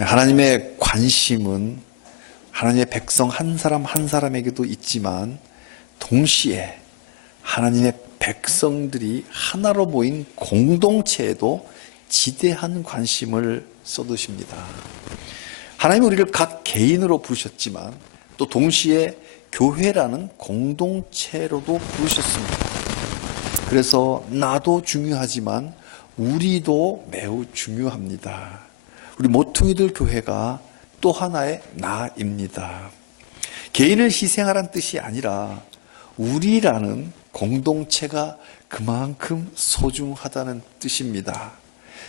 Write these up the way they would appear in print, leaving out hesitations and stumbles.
하나님의 관심은 하나님의 백성 한 사람 한 사람에게도 있지만 동시에 하나님의 백성들이 하나로 모인 공동체에도 지대한 관심을 쏟으십니다. 하나님은 우리를 각 개인으로 부르셨지만 또 동시에 교회라는 공동체로도 부르셨습니다. 그래서 나도 중요하지만 우리도 매우 중요합니다. 우리 모퉁이들 교회가 또 하나의 나입니다. 개인을 희생하라는 뜻이 아니라 우리라는 공동체가 그만큼 소중하다는 뜻입니다.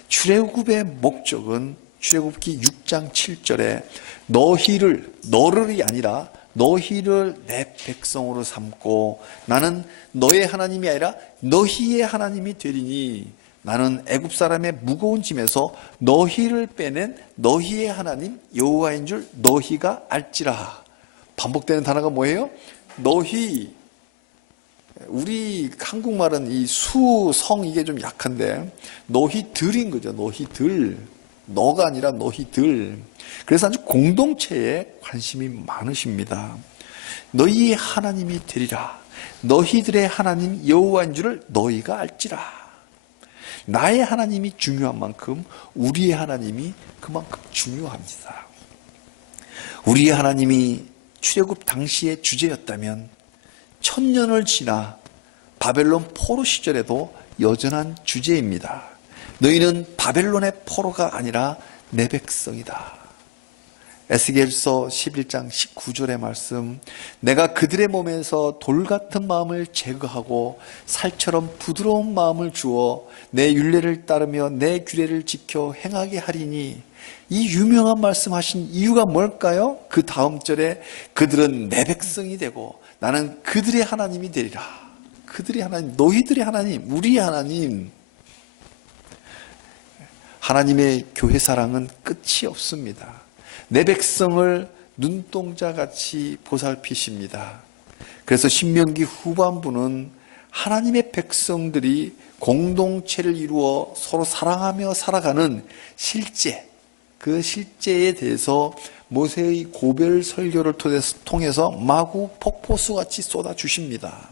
출애굽의 목적은 출애굽기 6장 7절에 너희를이 아니라 너희를 내 백성으로 삼고 나는 너의 하나님이 아니라 너희의 하나님이 되리니 나는 애굽 사람의 무거운 짐에서 너희를 빼낸 너희의 하나님 여호와인 줄 너희가 알지라. 반복되는 단어가 뭐예요? 너희. 우리 한국말은 이 수성 이게 좀 약한데 너희들인 거죠. 너희들. 너가 아니라 너희들. 그래서 아주 공동체에 관심이 많으십니다. 너희의 하나님이 되리라. 너희들의 하나님 여호와인 줄을 너희가 알지라. 나의 하나님이 중요한 만큼 우리의 하나님이 그만큼 중요합니다. 우리의 하나님이 출애굽 당시의 주제였다면 1000년을 지나 바벨론 포로 시절에도 여전한 주제입니다. 너희는 바벨론의 포로가 아니라 내 백성이다. 에스겔서 11장 19절의 말씀, 내가 그들의 몸에서 돌 같은 마음을 제거하고 살처럼 부드러운 마음을 주어 내 율례를 따르며 내 규례를 지켜 행하게 하리니. 이 유명한 말씀하신 이유가 뭘까요? 그 다음 절에 그들은 내 백성이 되고 나는 그들의 하나님이 되리라. 그들의 하나님, 너희들의 하나님, 우리의 하나님. 하나님의 교회 사랑은 끝이 없습니다. 내 백성을 눈동자같이 보살피십니다. 그래서 신명기 후반부는 하나님의 백성들이 공동체를 이루어 서로 사랑하며 살아가는 실제, 그 실제에 대해서 모세의 고별 설교를 통해서 마구 폭포수같이 쏟아주십니다.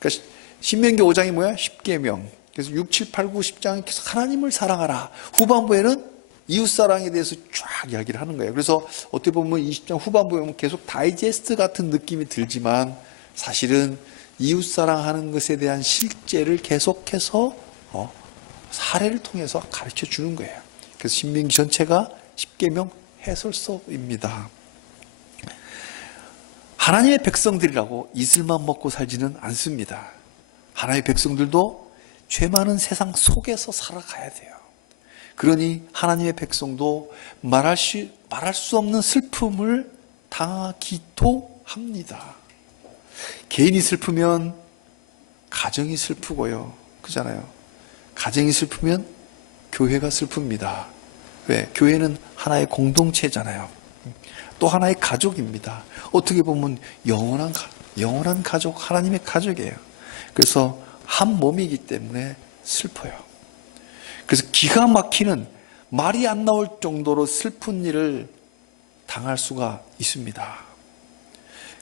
그러니까 신명기 5장이 뭐야? 10계명. 그래서 6, 7, 8, 9, 10장에 계속 하나님을 사랑하라. 후반부에는 이웃사랑에 대해서 쫙 이야기를 하는 거예요. 그래서 어떻게 보면 20장 후반부에 보면 계속 다이제스트 같은 느낌이 들지만 사실은 이웃사랑하는 것에 대한 실제를 계속해서 사례를 통해서 가르쳐 주는 거예요. 그래서 신명기 전체가 10계명 해설서입니다. 하나님의 백성들이라고 이슬만 먹고 살지는 않습니다. 하나님의 백성들도 죄 많은 세상 속에서 살아가야 돼요. 그러니 하나님의 백성도 말할 수 없는 슬픔을 당하기도 합니다. 개인이 슬프면 가정이 슬프고요. 그잖아요. 가정이 슬프면 교회가 슬픕니다. 왜? 교회는 하나의 공동체잖아요. 또 하나의 가족입니다. 어떻게 보면 영원한 가족, 하나님의 가족이에요. 그래서 한 몸이기 때문에 슬퍼요. 그래서 기가 막히는 말이 안 나올 정도로 슬픈 일을 당할 수가 있습니다.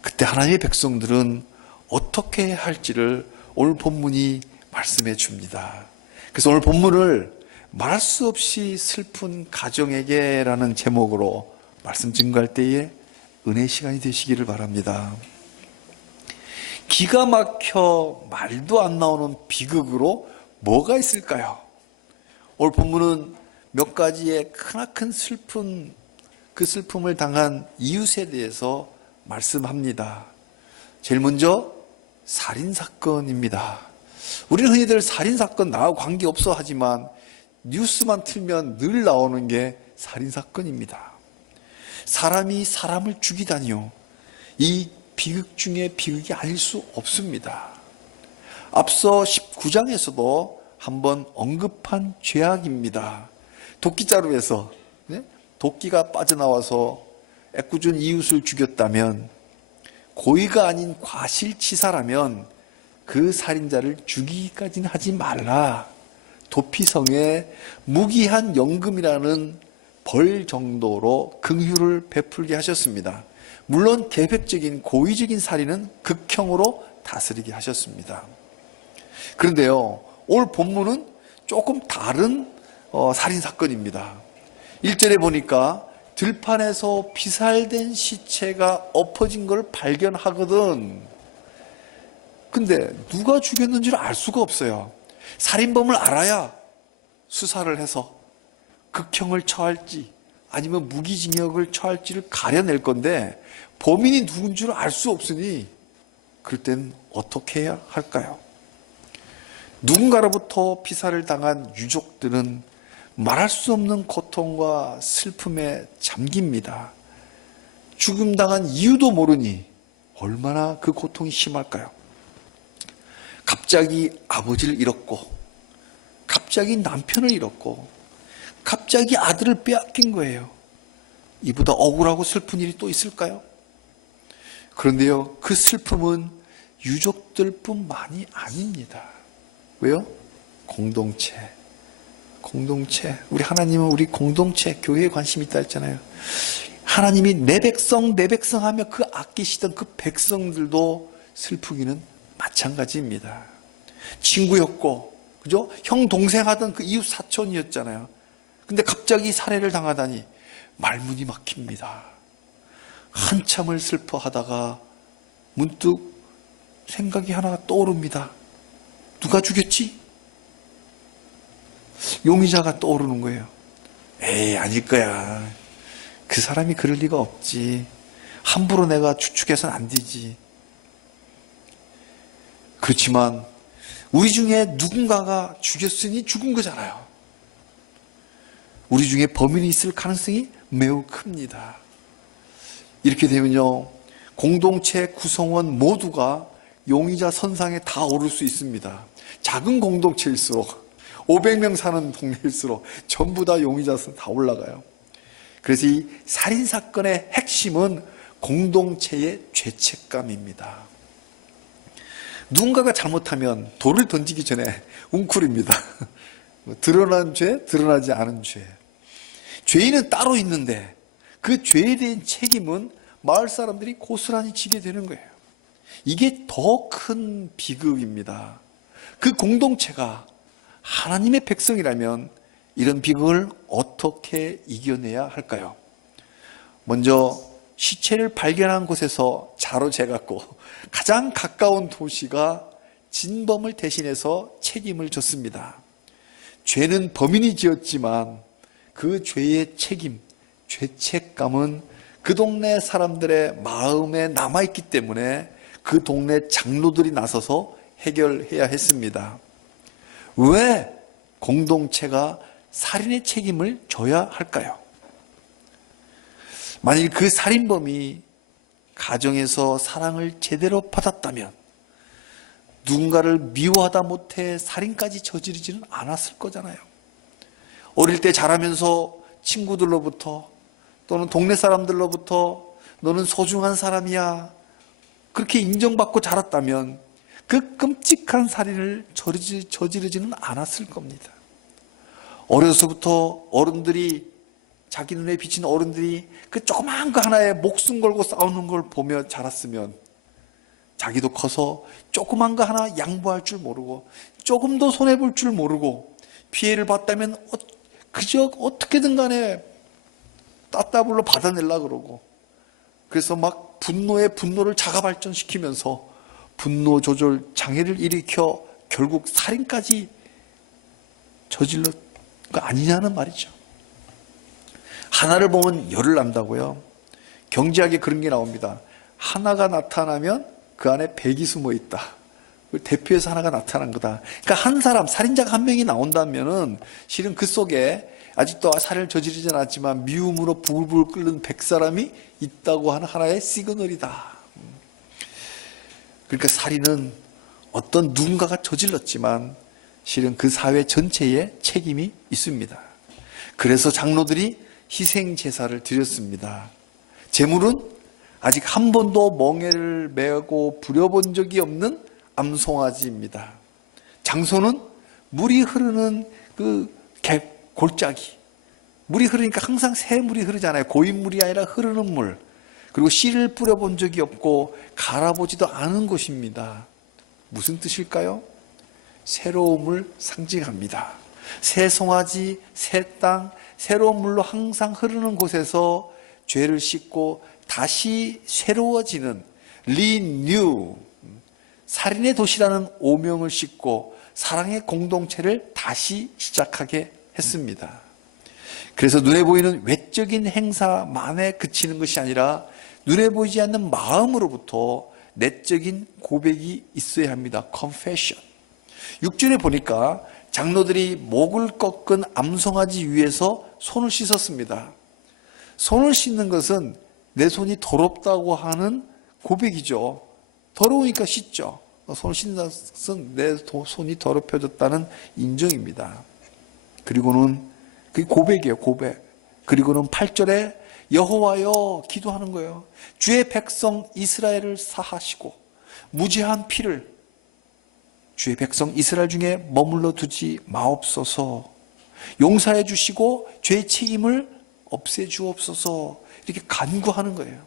그때 하나님의 백성들은 어떻게 할지를 오늘 본문이 말씀해 줍니다. 그래서 오늘 본문을 말할 수 없이 슬픈 가정에게라는 제목으로 말씀 증거할 때에 은혜 시간이 되시기를 바랍니다. 기가 막혀 말도 안 나오는 비극으로 뭐가 있을까요? 오늘 본문은 몇 가지의 크나큰 그 슬픔을 당한 이웃에 대해서 말씀합니다. 제일 먼저 살인사건입니다. 우리는 흔히들 살인사건 나하고 관계없어 하지만 뉴스만 틀면 늘 나오는 게 살인사건입니다. 사람이 사람을 죽이다니요. 이 비극 중에 비극이 아닐 수 없습니다. 앞서 19장에서도 한번 언급한 죄악입니다. 도끼자루에서 도끼가 빠져나와서 애꿎은 이웃을 죽였다면, 고의가 아닌 과실치사라면 그 살인자를 죽이기까지는 하지 말라. 도피성에 무기한 연금이라는 벌 정도로 긍휼을 베풀게 하셨습니다. 물론 계획적인 고의적인 살인은 극형으로 다스리게 하셨습니다. 그런데요, 오늘 본문은 조금 다른 살인사건입니다. 1절에 보니까 들판에서 비살된 시체가 엎어진 걸 발견하거든. 근데 누가 죽였는지를 알 수가 없어요. 살인범을 알아야 수사를 해서 극형을 처할지 아니면 무기징역을 처할지를 가려낼 건데 범인이 누군 줄 알 수 없으니 그럴 땐 어떻게 해야 할까요? 누군가로부터 피살을 당한 유족들은 말할 수 없는 고통과 슬픔에 잠깁니다. 죽음당한 이유도 모르니 얼마나 그 고통이 심할까요? 갑자기 아버지를 잃었고, 갑자기 남편을 잃었고, 갑자기 아들을 빼앗긴 거예요. 이보다 억울하고 슬픈 일이 또 있을까요? 그런데요, 그 슬픔은 유족들뿐만이 아닙니다. 왜요? 공동체. 우리 하나님은 우리 공동체, 교회에 관심이 있다 했잖아요. 하나님이 내 백성 하며 그 아끼시던 그 백성들도 슬프기는 마찬가지입니다. 친구였고, 그죠? 형, 동생 하던 그 이웃 사촌이었잖아요. 근데 갑자기 살해를 당하다니 말문이 막힙니다. 한참을 슬퍼하다가 문득 생각이 하나 떠오릅니다. 누가 죽였지? 용의자가 떠오르는 거예요. 에이, 아닐 거야. 그 사람이 그럴 리가 없지. 함부로 내가 추측해서는 안 되지. 그렇지만 우리 중에 누군가가 죽였으니 죽은 거잖아요. 우리 중에 범인이 있을 가능성이 매우 큽니다. 이렇게 되면요, 공동체 구성원 모두가 용의자 선상에 다 오를 수 있습니다. 작은 공동체일수록 500명 사는 동네일수록 전부 다 용의자 선 다 올라가요. 그래서 이 살인사건의 핵심은 공동체의 죄책감입니다. 누군가가 잘못하면 돌을 던지기 전에 웅크립니다. 드러난 죄, 드러나지 않은 죄. 죄인은 따로 있는데 그 죄에 대한 책임은 마을 사람들이 고스란히 지게 되는 거예요. 이게 더 큰 비극입니다. 그 공동체가 하나님의 백성이라면 이런 비극을 어떻게 이겨내야 할까요? 먼저 시체를 발견한 곳에서 자로 재갖고 가장 가까운 도시가 진범을 대신해서 책임을 졌습니다. 죄는 범인이 지었지만 그 죄의 책임, 죄책감은 그 동네 사람들의 마음에 남아있기 때문에 그 동네 장로들이 나서서 해결해야 했습니다. 왜 공동체가 살인의 책임을 져야 할까요? 만일 그 살인범이 가정에서 사랑을 제대로 받았다면 누군가를 미워하다 못해 살인까지 저지르지는 않았을 거잖아요. 어릴 때 자라면서 친구들로부터 또는 동네 사람들로부터 너는 소중한 사람이야 그렇게 인정받고 자랐다면 그 끔찍한 살인을 저지르지는 않았을 겁니다. 어려서부터 어른들이 자기 눈에 비친 어른들이 그 조그만 거 하나에 목숨 걸고 싸우는 걸 보며 자랐으면 자기도 커서 조그만 거 하나 양보할 줄 모르고 조금 더 손해볼 줄 모르고 피해를 봤다면 그저 어떻게든 간에 따따블로 받아내려고 그러고 그래서 막 분노를 자가 발전시키면서 분노 조절 장애를 일으켜 결국 살인까지 저질렀 거 아니냐는 말이죠. 하나를 보면 열을 난다고요. 경제학에 그런 게 나옵니다. 하나가 나타나면 그 안에 100이 숨어 있다. 대표해서 하나가 나타난 거다. 그러니까 한 사람, 살인자가 한 명이 나온다면은 실은 그 속에 아직도 살인을 저지르지 않았지만 미움으로 부글부글 끓는 100사람이 있다고 하는 하나의 시그널이다. 그러니까 살인은 어떤 누군가가 저질렀지만 실은 그 사회 전체에 책임이 있습니다. 그래서 장로들이 희생제사를 드렸습니다. 제물은 아직 한 번도 멍에를 메고 부려본 적이 없는 암송아지입니다. 장소는 물이 흐르는 그 골짜기, 물이 흐르니까 항상 새 물이 흐르잖아요. 고인 물이 아니라 흐르는 물. 그리고 씨를 뿌려본 적이 없고 갈아보지도 않은 곳입니다. 무슨 뜻일까요? 새로움을 상징합니다. 새 송아지, 새 땅, 새로운 물로 항상 흐르는 곳에서 죄를 씻고 다시 새로워지는 리뉴, 살인의 도시라는 오명을 싣고 사랑의 공동체를 다시 시작하게 했습니다. 그래서 눈에 보이는 외적인 행사만에 그치는 것이 아니라 눈에 보이지 않는 마음으로부터 내적인 고백이 있어야 합니다. confession. 6절에 보니까 장로들이 목을 꺾은 암송아지 위에서 손을 씻었습니다. 손을 씻는 것은 내 손이 더럽다고 하는 고백이죠. 더러우니까 씻죠. 손을 씻는 것은 내 손이 더럽혀졌다는 인정입니다. 그리고는 그게 고백이에요. 고백. 그리고는 8절에 여호와여 기도하는 거예요. 주의 백성 이스라엘을 사하시고 무죄한 피를 주의 백성 이스라엘 중에 머물러 두지 마옵소서. 용서해 주시고 죄의 책임을 없애 주옵소서. 이렇게 간구하는 거예요.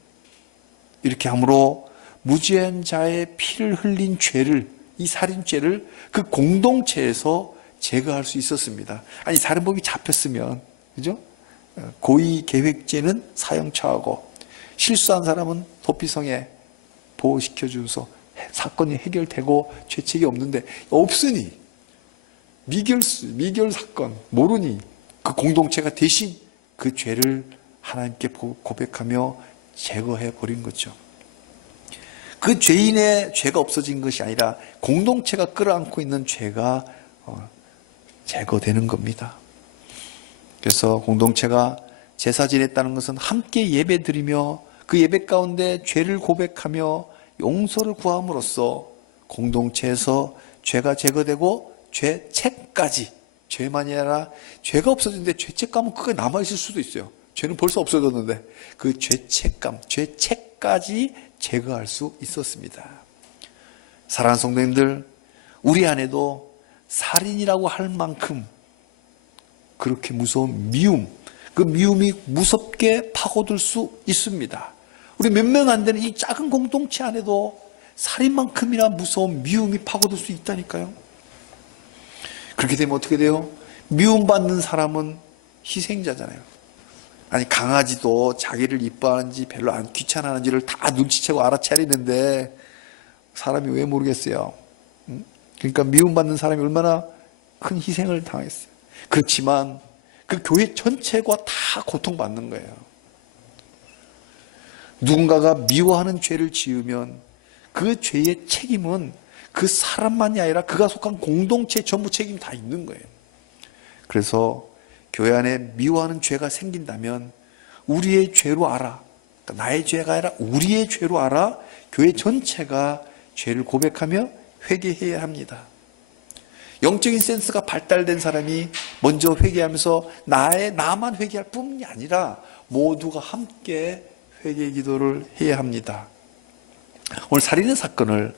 이렇게 함으로 무죄한 자의 피를 흘린 죄를, 이 살인죄를 그 공동체에서 제거할 수 있었습니다. 아니 살인범이 잡혔으면, 그죠? 고의 계획죄는 사형 처하고 실수한 사람은 도피성에 보호시켜주면서 사건이 해결되고 죄책이 없는데 없으니 미결 사건 모르니 그 공동체가 대신 그 죄를 하나님께 고백하며 제거해 버린 거죠. 그 죄인의 죄가 없어진 것이 아니라 공동체가 끌어안고 있는 죄가 제거되는 겁니다. 그래서 공동체가 제사 지냈다는 것은 함께 예배드리며 그 예배 가운데 죄를 고백하며 용서를 구함으로써 공동체에서 죄가 제거되고 죄책까지, 죄만이 아니라 죄가 없어졌는데 죄책감은 그게 남아있을 수도 있어요. 죄는 벌써 없어졌는데 그 죄책감, 죄책까지 제거할 수 있었습니다. 사랑하는 성도님들, 우리 안에도 살인이라고 할 만큼 그렇게 무서운 미움, 그 미움이 무섭게 파고들 수 있습니다. 우리 몇 명 안 되는 이 작은 공동체 안에도 살인만큼이나 무서운 미움이 파고들 수 있다니까요. 그렇게 되면 어떻게 돼요? 미움받는 사람은 희생자잖아요. 아니 강아지도 자기를 이뻐하는지 별로 안 귀찮아하는지를 다 눈치채고 알아차리는데 사람이 왜 모르겠어요. 그러니까 미움받는 사람이 얼마나 큰 희생을 당했어요. 그렇지만 그 교회 전체가 다 고통받는 거예요. 누군가가 미워하는 죄를 지으면 그 죄의 책임은 그 사람만이 아니라 그가 속한 공동체 전부 책임이 다 있는 거예요. 그래서 교회 안에 미워하는 죄가 생긴다면 우리의 죄로 알아. 그러니까 나의 죄가 아니라 우리의 죄로 알아 교회 전체가 죄를 고백하며 회개해야 합니다. 영적인 센스가 발달된 사람이 먼저 회개하면서 나만 회개할 뿐이 아니라 모두가 함께 회개 기도를 해야 합니다. 오늘 살인의 사건을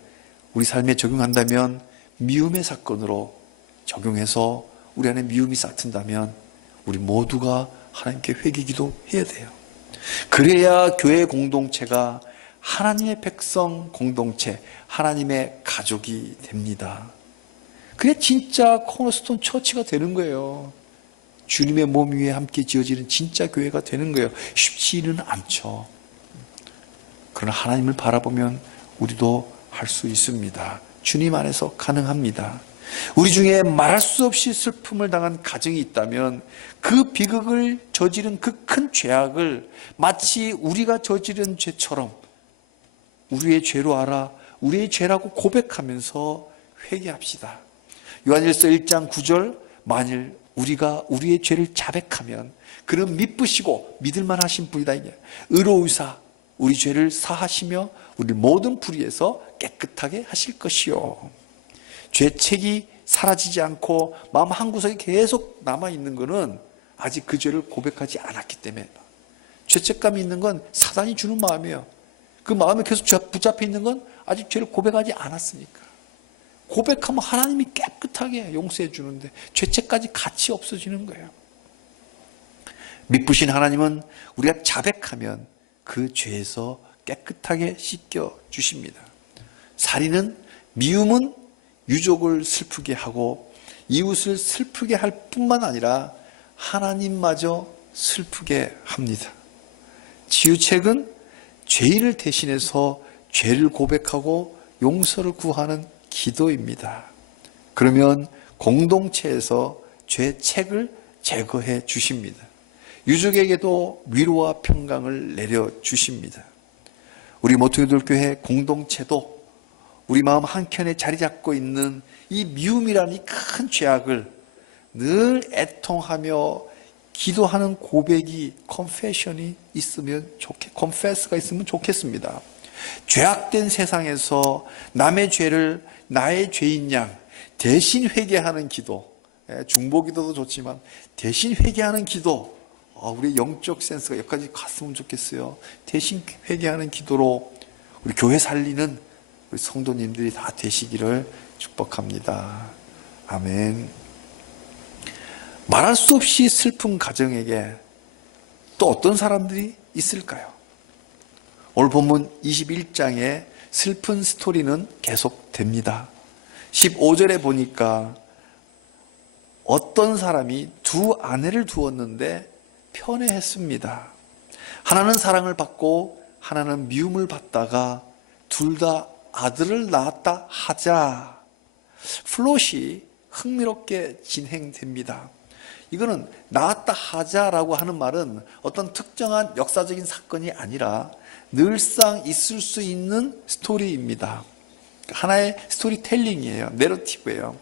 우리 삶에 적용한다면 미움의 사건으로 적용해서 우리 안에 미움이 싹튼다면 우리 모두가 하나님께 회개 기도해야 돼요. 그래야 교회 공동체가 하나님의 백성 공동체, 하나님의 가족이 됩니다. 그게 진짜 코너스톤 처치가 되는 거예요. 주님의 몸 위에 함께 지어지는 진짜 교회가 되는 거예요. 쉽지는 않죠. 그러나 하나님을 바라보면 우리도 할 수 있습니다. 주님 안에서 가능합니다. 우리 중에 말할 수 없이 슬픔을 당한 가정이 있다면 그 비극을 저지른 그 큰 죄악을 마치 우리가 저지른 죄처럼 우리의 죄로 알아 우리의 죄라고 고백하면서 회개합시다. 요한일서 1장 9절 만일 우리가 우리의 죄를 자백하면 그는 미쁘시고 믿을만 하신 분이다. 의로우사 우리 죄를 사하시며 우리 모든 불의에서 깨끗하게 하실 것이요. 죄책이 사라지지 않고 마음 한구석에 계속 남아있는 것은 아직 그 죄를 고백하지 않았기 때문에 죄책감이 있는 건 사단이 주는 마음이에요. 그 마음에 계속 붙잡혀 있는 건 아직 죄를 고백하지 않았으니까. 고백하면 하나님이 깨끗하게 용서해 주는데 죄책까지 같이 없어지는 거예요. 미쁘신 하나님은 우리가 자백하면 그 죄에서 깨끗하게 씻겨 주십니다. 살인은, 미움은 유족을 슬프게 하고 이웃을 슬프게 할 뿐만 아니라 하나님마저 슬프게 합니다. 치유책은 죄인을 대신해서 죄를 고백하고 용서를 구하는 기도입니다. 그러면 공동체에서 죄책을 제거해 주십니다. 유족에게도 위로와 평강을 내려주십니다. 우리 모퉁이돌교회 공동체도 우리 마음 한켠에 자리 잡고 있는 이 미움이라는 이 큰 죄악을 늘 애통하며 기도하는 고백이 confession이 있으면 confess가 있으면 좋겠습니다. 죄악된 세상에서 남의 죄를 나의 죄인 양 대신 회개하는 기도, 중보기도도 좋지만 대신 회개하는 기도, 우리 영적 센스가 여기까지 갔으면 좋겠어요. 대신 회개하는 기도로 우리 교회 살리는 우리 성도님들이 다 되시기를 축복합니다. 아멘. 말할 수 없이 슬픈 가정에게 또 어떤 사람들이 있을까요? 오늘 본문 21장의 슬픈 스토리는 계속됩니다. 15절에 보니까 어떤 사람이 두 아내를 두었는데 편애했습니다. 하나는 사랑을 받고 하나는 미움을 받다가 둘 다 아들을 낳았다 하자 플롯이 흥미롭게 진행됩니다. 이거는 낳았다 하자라고 하는 말은 어떤 특정한 역사적인 사건이 아니라 늘상 있을 수 있는 스토리입니다. 하나의 스토리텔링이에요. 내러티브예요.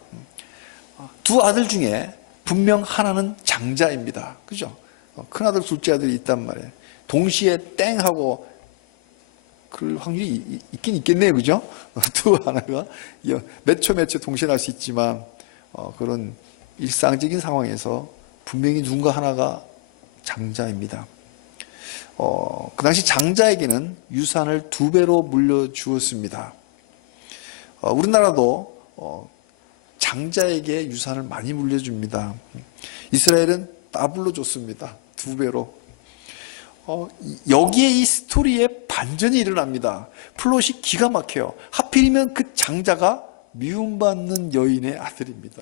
두 아들 중에 분명 하나는 장자입니다. 그죠? 큰아들, 둘째 아들이 있단 말이에요. 동시에 땡 하고 그럴 확률이 있긴 있겠네요. 그죠? 두 하나가 몇 초 동시에 날 수 있지만 그런 일상적인 상황에서 분명히 누군가 하나가 장자입니다. 그 당시 장자에게는 유산을 2배로 물려주었습니다. 우리나라도 장자에게 유산을 많이 물려줍니다. 이스라엘은 더블로 줬습니다. 2배로. 여기에 이 스토리에 반전이 일어납니다. 플롯이 기가 막혀요. 하필이면 그 장자가 미움받는 여인의 아들입니다.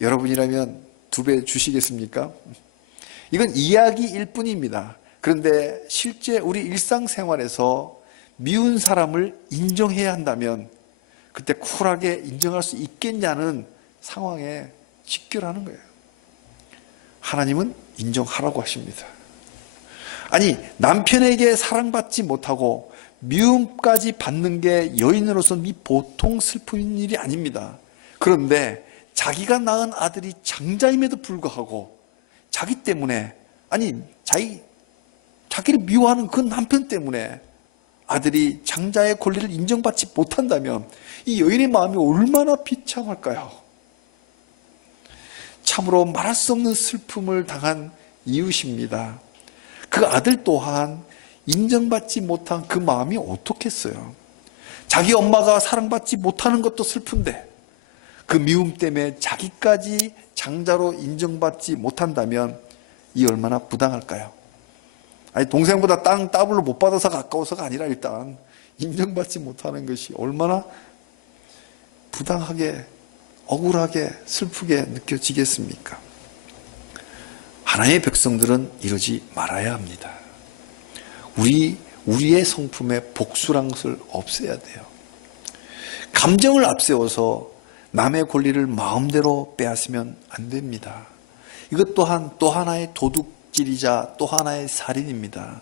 여러분이라면 2배 주시겠습니까? 이건 이야기일 뿐입니다. 그런데 실제 우리 일상생활에서 미운 사람을 인정해야 한다면 그때 쿨하게 인정할 수 있겠냐는 상황에 직결하는 거예요. 하나님은 인정하라고 하십니다. 아니, 남편에게 사랑받지 못하고 미움까지 받는 게 여인으로서는 이 보통 슬픈 일이 아닙니다. 그런데 자기가 낳은 아들이 장자임에도 불구하고 자기 때문에, 아니 자기를 미워하는 그 남편 때문에 아들이 장자의 권리를 인정받지 못한다면 이 여인의 마음이 얼마나 비참할까요? 참으로 말할 수 없는 슬픔을 당한 이웃입니다. 그 아들 또한 인정받지 못한 그 마음이 어떻겠어요? 자기 엄마가 사랑받지 못하는 것도 슬픈데 그 미움 때문에 자기까지 장자로 인정받지 못한다면 이 얼마나 부당할까요? 아니, 동생보다 땅 더블로 못 받아서 가까워서가 아니라 일단 인정받지 못하는 것이 얼마나 부당하게, 억울하게, 슬프게 느껴지겠습니까? 하나님의 백성들은 이러지 말아야 합니다. 우리의 성품에 복수란 것을 없애야 돼요. 감정을 앞세워서 남의 권리를 마음대로 빼앗으면 안 됩니다. 이것 또한 또 하나의 도둑질이자 또 하나의 살인입니다.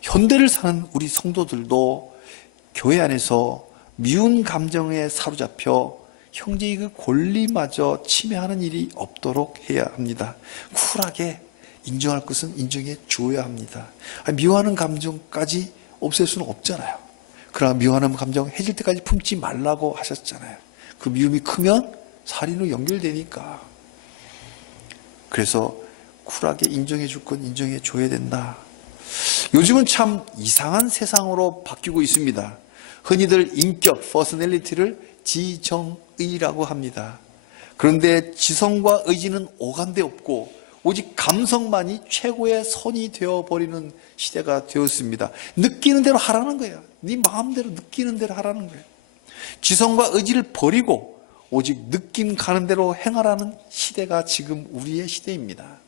현대를 사는 우리 성도들도 교회 안에서 미운 감정에 사로잡혀 형제의 그 권리마저 침해하는 일이 없도록 해야 합니다. 쿨하게 인정할 것은 인정해 주어야 합니다. 미워하는 감정까지 없앨 수는 없잖아요. 그러나 미워하는 감정 해질 때까지 품지 말라고 하셨잖아요. 그 미움이 크면 살인으로 연결되니까. 그래서 쿨하게 인정해 줄 건 인정해 줘야 된다. 요즘은 참 이상한 세상으로 바뀌고 있습니다. 흔히들 인격, 퍼스널리티를 지정의라고 합니다. 그런데 지성과 의지는 오간데 없고 오직 감성만이 최고의 선이 되어버리는 시대가 되었습니다. 느끼는 대로 하라는 거예요. 네 마음대로 느끼는 대로 하라는 거예요. 지성과 의지를 버리고 오직 느낌 가는 대로 행하라는 시대가 지금 우리의 시대입니다.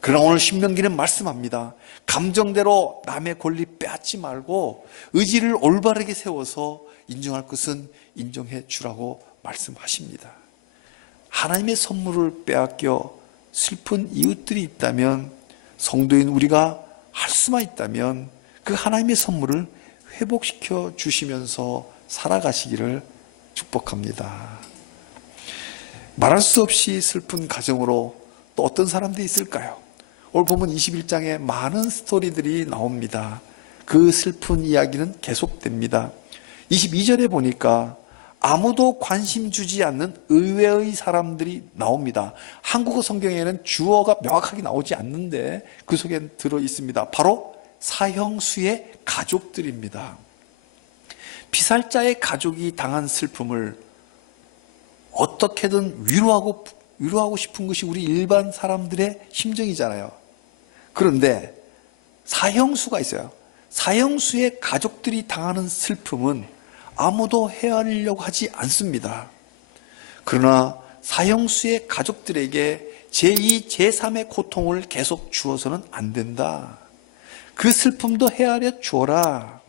그러나 오늘 신명기는 말씀합니다. 감정대로 남의 권리 빼앗지 말고 의지를 올바르게 세워서 인정할 것은 인정해 주라고 말씀하십니다. 하나님의 선물을 빼앗겨 슬픈 이웃들이 있다면, 성도인 우리가 할 수만 있다면 그 하나님의 선물을 회복시켜 주시면서 살아가시기를 축복합니다. 말할 수 없이 슬픈 가정으로 또 어떤 사람들이 있을까요? 오늘 보면 21장에 많은 스토리들이 나옵니다. 그 슬픈 이야기는 계속됩니다. 22절에 보니까 아무도 관심 주지 않는 의외의 사람들이 나옵니다. 한국어 성경에는 주어가 명확하게 나오지 않는데 그 속에 들어 있습니다. 바로 사형수의 가족들입니다. 피살자의 가족이 당한 슬픔을 어떻게든 위로하고 싶은 것이 우리 일반 사람들의 심정이잖아요. 그런데 사형수가 있어요. 사형수의 가족들이 당하는 슬픔은 아무도 헤아리려고 하지 않습니다. 그러나 사형수의 가족들에게 제2, 제3의 고통을 계속 주어서는 안 된다. 그 슬픔도 헤아려 주어라.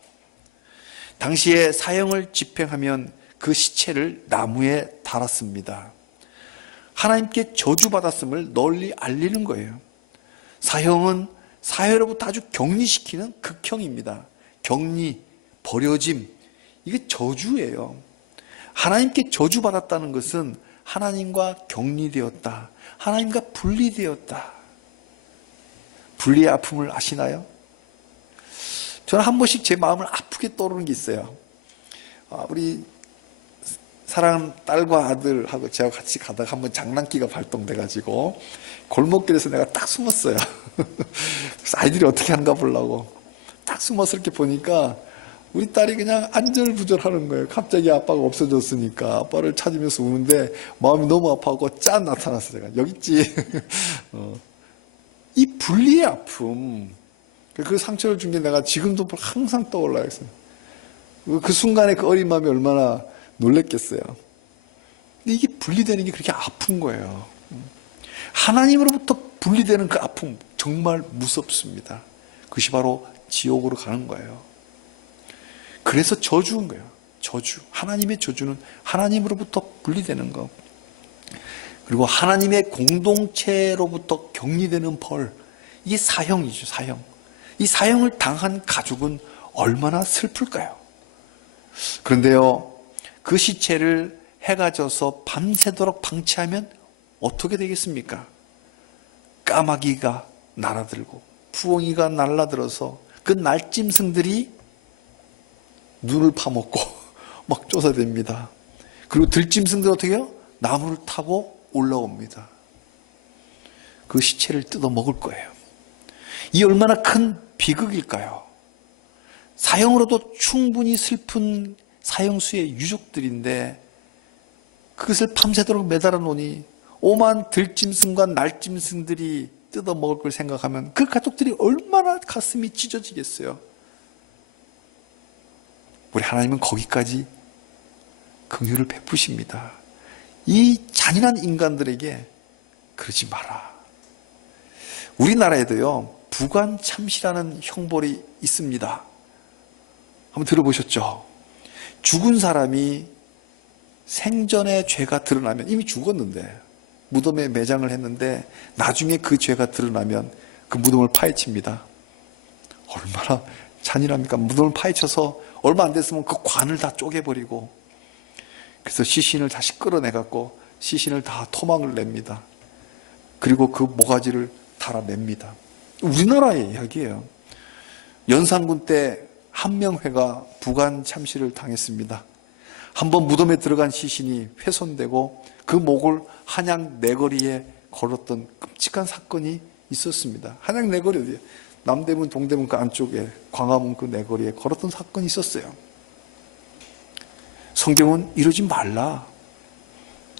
당시에 사형을 집행하면 그 시체를 나무에 달았습니다. 하나님께 저주받았음을 널리 알리는 거예요. 사형은 사회로부터 아주 격리시키는 극형입니다. 격리, 버려짐, 이게 저주예요. 하나님께 저주받았다는 것은 하나님과 격리되었다. 하나님과 분리되었다. 분리의 아픔을 아시나요? 저는 한 번씩 제 마음을 아프게 떠오르는 게 있어요. 우리 사랑하는 딸과 아들하고 제가 같이 가다가 한번 장난기가 발동돼가지고 골목길에서 내가 딱 숨었어요. 그래서 아이들이 어떻게 하는가 보려고 딱 숨어서 이렇게 보니까 우리 딸이 그냥 안절부절하는 거예요. 갑자기 아빠가 없어졌으니까 아빠를 찾으면서 우는데 마음이 너무 아파하고 짠 나타났어요. 제가 여기 있지. 이 분리의 아픔, 그 상처를 준 게 내가 지금도 항상 떠올라요. 그 순간에 그 어린 마음이 얼마나 놀랬겠어요. 근데 이게 분리되는 게 그렇게 아픈 거예요. 하나님으로부터 분리되는 그 아픔 정말 무섭습니다. 그것이 바로 지옥으로 가는 거예요. 그래서 저주인 거예요. 저주. 하나님의 저주는 하나님으로부터 분리되는 거. 그리고 하나님의 공동체로부터 격리되는 벌. 이게 사형이죠. 사형. 이 사형을 당한 가족은 얼마나 슬플까요? 그런데요, 그 시체를 해가 져서 밤새도록 방치하면 어떻게 되겠습니까? 까마귀가 날아들고 부엉이가 날아들어서 그 날짐승들이 눈을 파먹고 막 쫓아댑니다. 그리고 들짐승들 어떻게 해요? 나무를 타고 올라옵니다. 그 시체를 뜯어 먹을 거예요. 이 얼마나 큰 비극일까요? 사형으로도 충분히 슬픈 사형수의 유족들인데 그것을 밤새도록 매달아 놓으니 오만 들짐승과 날짐승들이 뜯어 먹을 걸 생각하면 그 가족들이 얼마나 가슴이 찢어지겠어요. 우리 하나님은 거기까지 긍휼을 베푸십니다. 이 잔인한 인간들에게 그러지 마라. 우리나라에도요, 부관참시라는 형벌이 있습니다. 한번 들어보셨죠? 죽은 사람이 생전에 죄가 드러나면, 이미 죽었는데 무덤에 매장을 했는데 나중에 그 죄가 드러나면 그 무덤을 파헤칩니다. 얼마나 잔인합니까? 무덤을 파헤쳐서 얼마 안 됐으면 그 관을 다 쪼개버리고, 그래서 시신을 다시 끌어내갖고 시신을 다 토막을 냅니다. 그리고 그 모가지를 달아냅니다. 우리나라의 이야기예요. 연산군 때 한명회가 부관 참시를 당했습니다. 한번 무덤에 들어간 시신이 훼손되고 그 목을 한양 내거리에 걸었던 끔찍한 사건이 있었습니다. 한양 내거리 어디예요? 남대문, 동대문 그 안쪽에 광화문 그 내거리에 걸었던 사건이 있었어요. 성경은 이러지 말라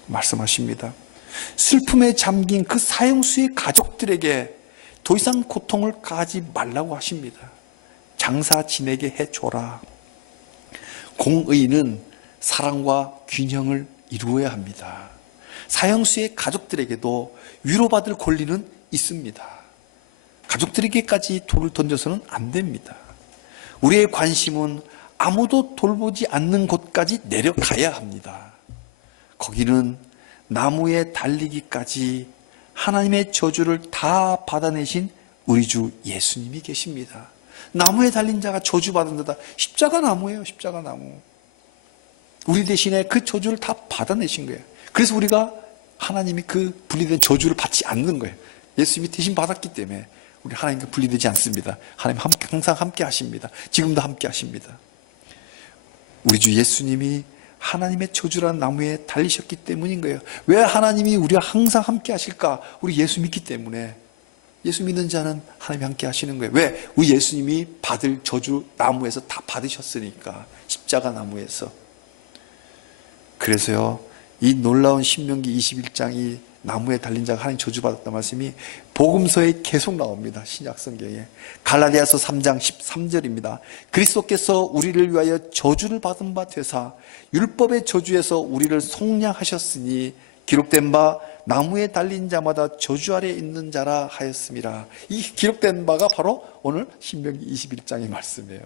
말씀하십니다. 슬픔에 잠긴 그 사형수의 가족들에게 더 이상 고통을 가하지 말라고 하십니다. 장사 지내게 해줘라. 공의는 사랑과 균형을 이루어야 합니다. 사형수의 가족들에게도 위로받을 권리는 있습니다. 가족들에게까지 돌을 던져서는 안 됩니다. 우리의 관심은 아무도 돌보지 않는 곳까지 내려가야 합니다. 거기는 나무에 달리기까지 하나님의 저주를 다 받아내신 우리 주 예수님이 계십니다. 나무에 달린 자가 저주받은 데다 십자가 나무예요. 십자가 나무. 우리 대신에 그 저주를 다 받아내신 거예요. 그래서 우리가 하나님이 그 분리된 저주를 받지 않는 거예요. 예수님이 대신 받았기 때문에 우리 하나님과 분리되지 않습니다. 하나님 항상 함께 하십니다. 지금도 함께 하십니다. 우리 주 예수님이 하나님의 저주라는 나무에 달리셨기 때문인 거예요. 왜 하나님이 우리와 항상 함께 하실까? 우리 예수 믿기 때문에. 예수 믿는 자는 하나님이 함께 하시는 거예요. 왜? 우리 예수님이 받을 저주 나무에서 다 받으셨으니까. 십자가 나무에서. 그래서요, 이 놀라운 신명기 21장이 나무에 달린 자가 하나님 저주받았다는 말씀이 복음서에 계속 나옵니다. 신약 성경에. 갈라디아서 3장 13절입니다. 그리스도께서 우리를 위하여 저주를 받은 바 되사 율법의 저주에서 우리를 속량하셨으니 기록된 바 나무에 달린 자마다 저주 아래 있는 자라 하였습니다. 이 기록된 바가 바로 오늘 신명기 21장의 말씀이에요.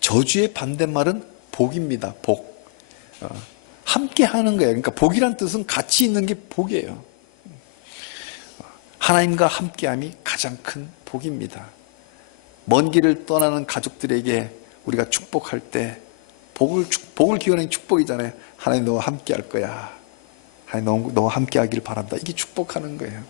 저주의 반대말은 복입니다. 복. 함께 하는 거예요. 그러니까 복이란 뜻은 같이 있는 게 복이에요. 하나님과 함께함이 가장 큰 복입니다. 먼 길을 떠나는 가족들에게 우리가 축복할 때 복을 기원하는 축복이잖아요. 하나님 너와 함께 할 거야. 하나님 너와 함께 하길 바란다. 이게 축복하는 거예요.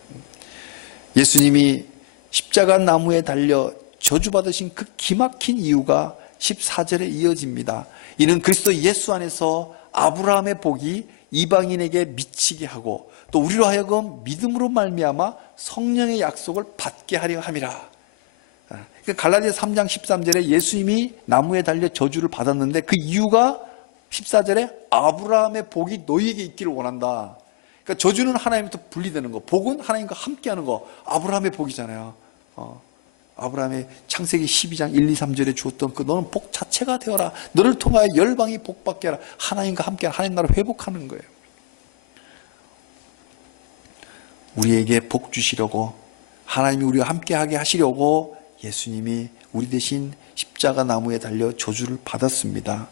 예수님이 십자가 나무에 달려 저주받으신 그 기막힌 이유가 14절에 이어집니다. 이는 그리스도 예수 안에서 아브라함의 복이 이방인에게 미치게 하고 또 우리로 하여금 믿음으로 말미암아 성령의 약속을 받게 하려 함이라. 갈라디아서 3장 13절에 예수님이 나무에 달려 저주를 받았는데 그 이유가 14절에 아브라함의 복이 너희에게 있기를 원한다. 그러니까 저주는 하나님부터 분리되는 거, 복은 하나님과 함께하는 거. 아브라함의 복이잖아요. 아브라함의 창세기 12장 1, 2, 3절에 주었던 그 너는 복 자체가 되어라. 너를 통하여 열방이 복받게 하라. 하나님과 함께하는 하나님 나라를 회복하는 거예요. 우리에게 복 주시려고 하나님이 우리와 함께하게 하시려고 예수님이 우리 대신 십자가 나무에 달려 저주를 받았습니다.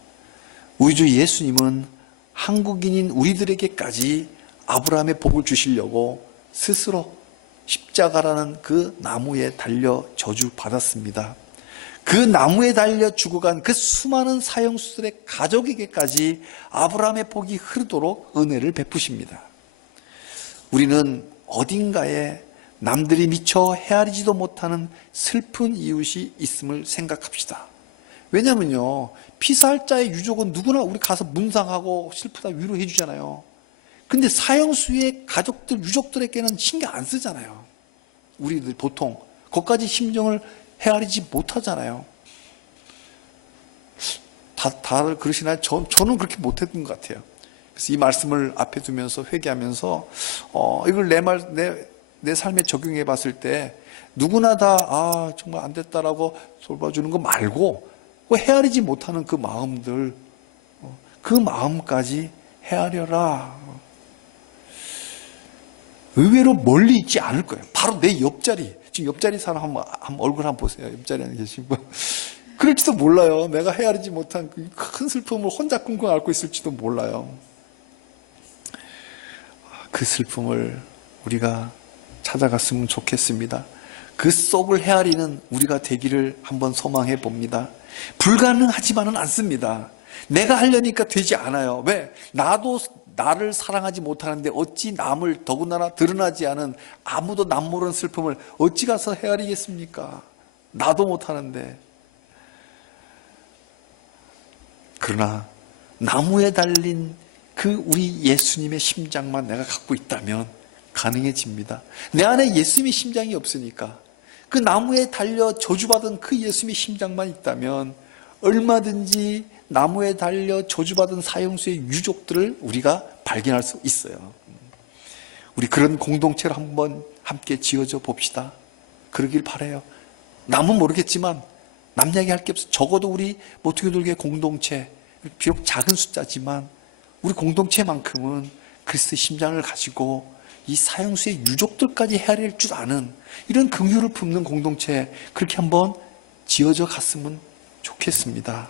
우리 주 예수님은 한국인인 우리들에게까지 아브라함의 복을 주시려고 스스로 십자가라는 그 나무에 달려 저주 받았습니다. 그 나무에 달려 죽어간 그 수많은 사형수들의 가족에게까지 아브라함의 복이 흐르도록 은혜를 베푸십니다. 우리는 어딘가에 남들이 미처 헤아리지도 못하는 슬픈 이웃이 있음을 생각합시다. 왜냐면요, 피살자의 유족은 누구나 우리 가서 문상하고 슬프다 위로해 주잖아요. 근데 사형수의 가족들, 유족들에게는 신경 안 쓰잖아요. 우리들 보통 거기까지 심정을 헤아리지 못하잖아요. 다들 그러시나요? 저는 그렇게 못했던 것 같아요. 그래서 이 말씀을 앞에 두면서 회개하면서 이걸 내 삶에 적용해 봤을 때 누구나 다 정말 안 됐다라고 돌봐주는 거 말고 헤아리지 못하는 그 마음들, 그 마음까지 헤아려라. 의외로 멀리 있지 않을 거예요. 바로 내 옆자리. 지금 옆자리 사람 한번 얼굴 한번 보세요. 옆자리 안에 계신 분. 그럴지도 몰라요. 내가 헤아리지 못한 그 큰 슬픔을 혼자 끙끙 앓고 있을지도 몰라요. 그 슬픔을 우리가 찾아갔으면 좋겠습니다. 그 속을 헤아리는 우리가 되기를 한번 소망해 봅니다. 불가능하지만은 않습니다. 내가 하려니까 되지 않아요. 왜? 나도 나를 사랑하지 못하는데 어찌 남을, 더군다나 드러나지 않은 아무도 남 모르는 슬픔을 어찌 가서 헤아리겠습니까? 나도 못하는데. 그러나 나무에 달린 그 우리 예수님의 심장만 내가 갖고 있다면 가능해집니다. 내 안에 예수님의 심장이 없으니까 그 나무에 달려 저주받은 그 예수님의 심장만 있다면 얼마든지 나무에 달려 저주받은 사형수의 유족들을 우리가 발견할 수 있어요. 우리 그런 공동체를 한번 함께 지어줘 봅시다. 그러길 바라요. 남은 모르겠지만 남 이야기할 게 없어. 적어도 우리 모퉁이돌교회 공동체, 비록 작은 숫자지만 우리 공동체만큼은 그리스도의 심장을 가지고 이 사형수의 유족들까지 헤아릴 줄 아는 이런 긍휼을 품는 공동체, 그렇게 한번 지어져 갔으면 좋겠습니다.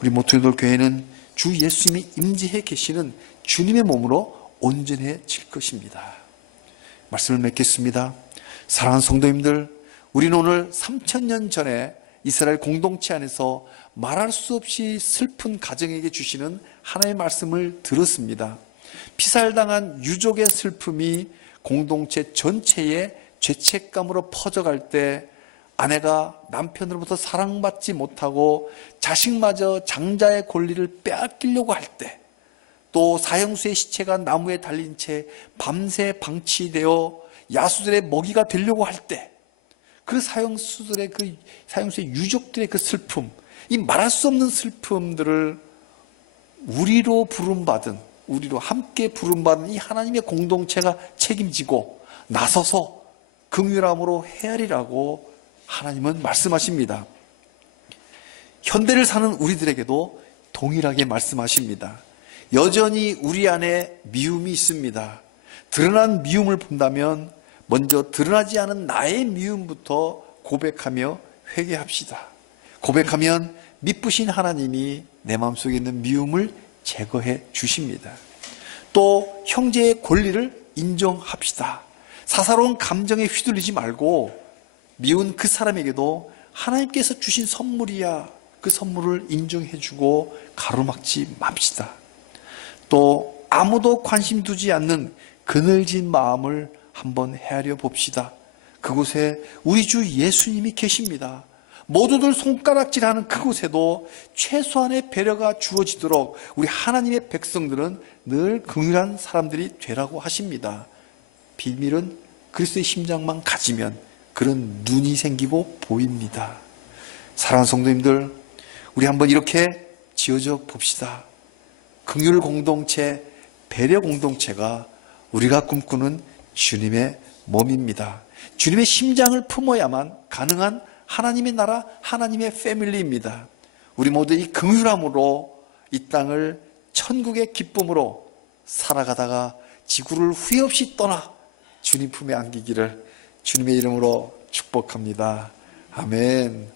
우리 모퉁이돌 교회는 주 예수님이 임재해 계시는 주님의 몸으로 온전해질 것입니다. 말씀을 맺겠습니다. 사랑하는 성도님들, 우리는 오늘 3000년 전에 이스라엘 공동체 안에서 말할 수 없이 슬픈 가정에게 주시는 하나님의 말씀을 들었습니다. 피살당한 유족의 슬픔이 공동체 전체에 죄책감으로 퍼져갈 때, 아내가 남편으로부터 사랑받지 못하고 자식마저 장자의 권리를 빼앗기려고 할 때, 또 사형수의 시체가 나무에 달린 채 밤새 방치되어 야수들의 먹이가 되려고 할 때, 그 사형수의 유족들의 그 슬픔, 이 말할 수 없는 슬픔들을 우리로 함께 부름받은 이 하나님의 공동체가 책임지고 나서서 긍휼함으로 헤아리라고 하나님은 말씀하십니다. 현대를 사는 우리들에게도 동일하게 말씀하십니다. 여전히 우리 안에 미움이 있습니다. 드러난 미움을 본다면 먼저 드러나지 않은 나의 미움부터 고백하며 회개합시다. 고백하면 미쁘신 하나님이 내 마음속에 있는 미움을 제거해 주십니다. 또 형제의 권리를 인정합시다. 사사로운 감정에 휘둘리지 말고 미운 그 사람에게도 하나님께서 주신 선물이야, 그 선물을 인정해 주고 가로막지 맙시다. 또 아무도 관심 두지 않는 그늘진 마음을 한번 헤아려 봅시다. 그곳에 우리 주 예수님이 계십니다. 모두들 손가락질하는 그곳에도 최소한의 배려가 주어지도록 우리 하나님의 백성들은 늘 긍휼한 사람들이 되라고 하십니다. 비밀은 그리스도의 심장만 가지면 그런 눈이 생기고 보입니다. 사랑하는 성도님들, 우리 한번 이렇게 지어져 봅시다. 긍휼 공동체, 배려 공동체가 우리가 꿈꾸는 주님의 몸입니다. 주님의 심장을 품어야만 가능한 하나님의 나라, 하나님의 패밀리입니다. 우리 모두 이 긍휼함으로 이 땅을 천국의 기쁨으로 살아가다가 지구를 후회 없이 떠나 주님 품에 안기기를 주님의 이름으로 축복합니다. 아멘.